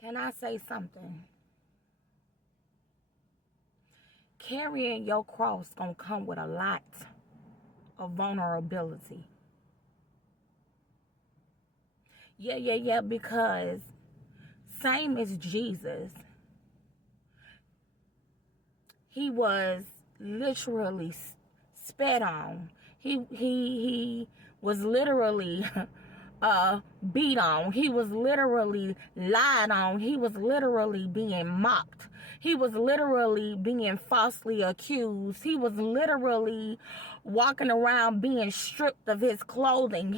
Can I say something? Carrying your cross gonna come with a lot of vulnerability. Yeah, because same as Jesus, he was literally spat on. He was literally beat on. He was literally lied on. He was literally being mocked. He was literally being falsely accused. He was literally walking around being stripped of his clothing.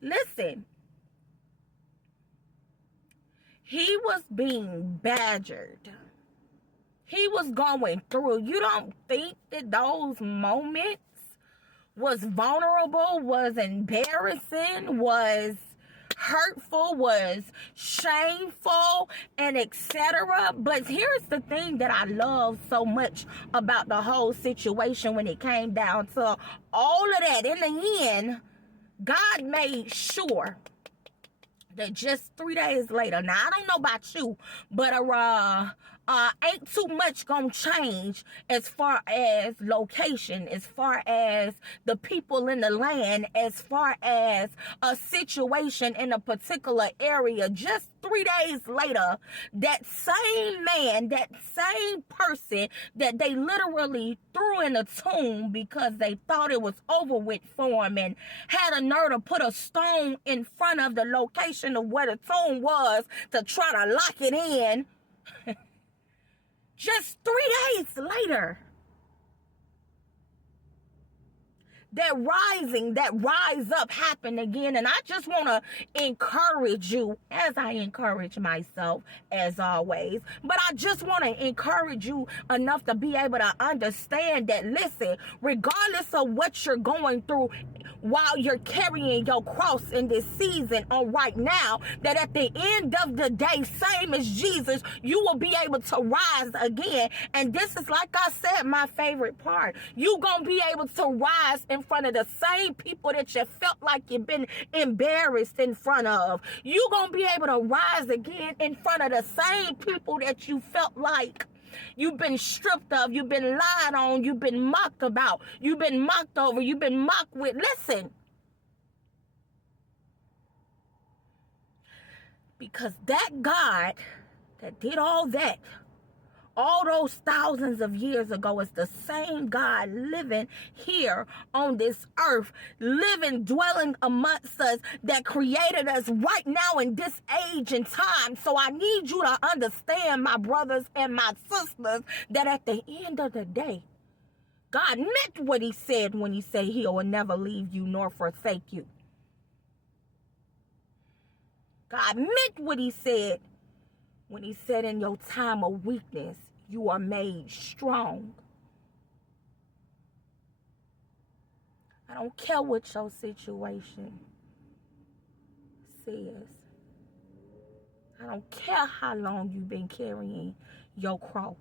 Listen. He was being badgered. He was going through. You don't think that those moments was vulnerable, was embarrassing, was hurtful, was shameful, and etc. But here's the thing that I love so much about the whole situation when it came down to all of that. In the end, God made sure that just 3 days later, now I don't know about you, but ain't too much gonna change as far as location, as far as the people in the land, as far as a situation in a particular area. Just 3 days later, that same man, that same person that they literally threw in a tomb because they thought it was over with for him and had a nerve to put a stone in front of the location of where the tomb was to try to lock it in. Just 3 days later, that rise up happened again. And I just want to encourage you, as I encourage myself, as always. But I just want to encourage you enough to be able to understand that, listen, regardless of what you're going through while you're carrying your cross in this season or right now, that at the end of the day, same as Jesus, you will be able to rise again. And this is, like I said, my favorite part. You gonna be able to rise in front of the same people that you felt like you've been embarrassed in front of. You gonna be able to rise again in front of the same people that you felt like you've been stripped of, you've been lied on, you've been mocked about, you've been mocked over, you've been mocked with. Listen, because that God that did all that all those thousands of years ago is the same God living here on this earth, living, dwelling amongst us, that created us right now in this age and time. So I need you to understand, my brothers and my sisters, that at the end of the day, God meant what he said when he said he will never leave you nor forsake you. God meant what he said when he said in your time of weakness, you are made strong. I don't care what your situation says. I don't care how long you've been carrying your cross.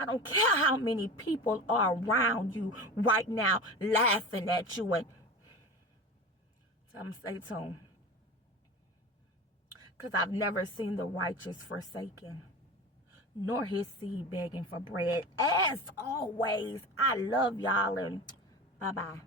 I don't care how many people are around you right now laughing at you and tell them stay tuned. Because I've never seen the righteous forsaken, nor his seed begging for bread. As always, I love y'all, and bye-bye.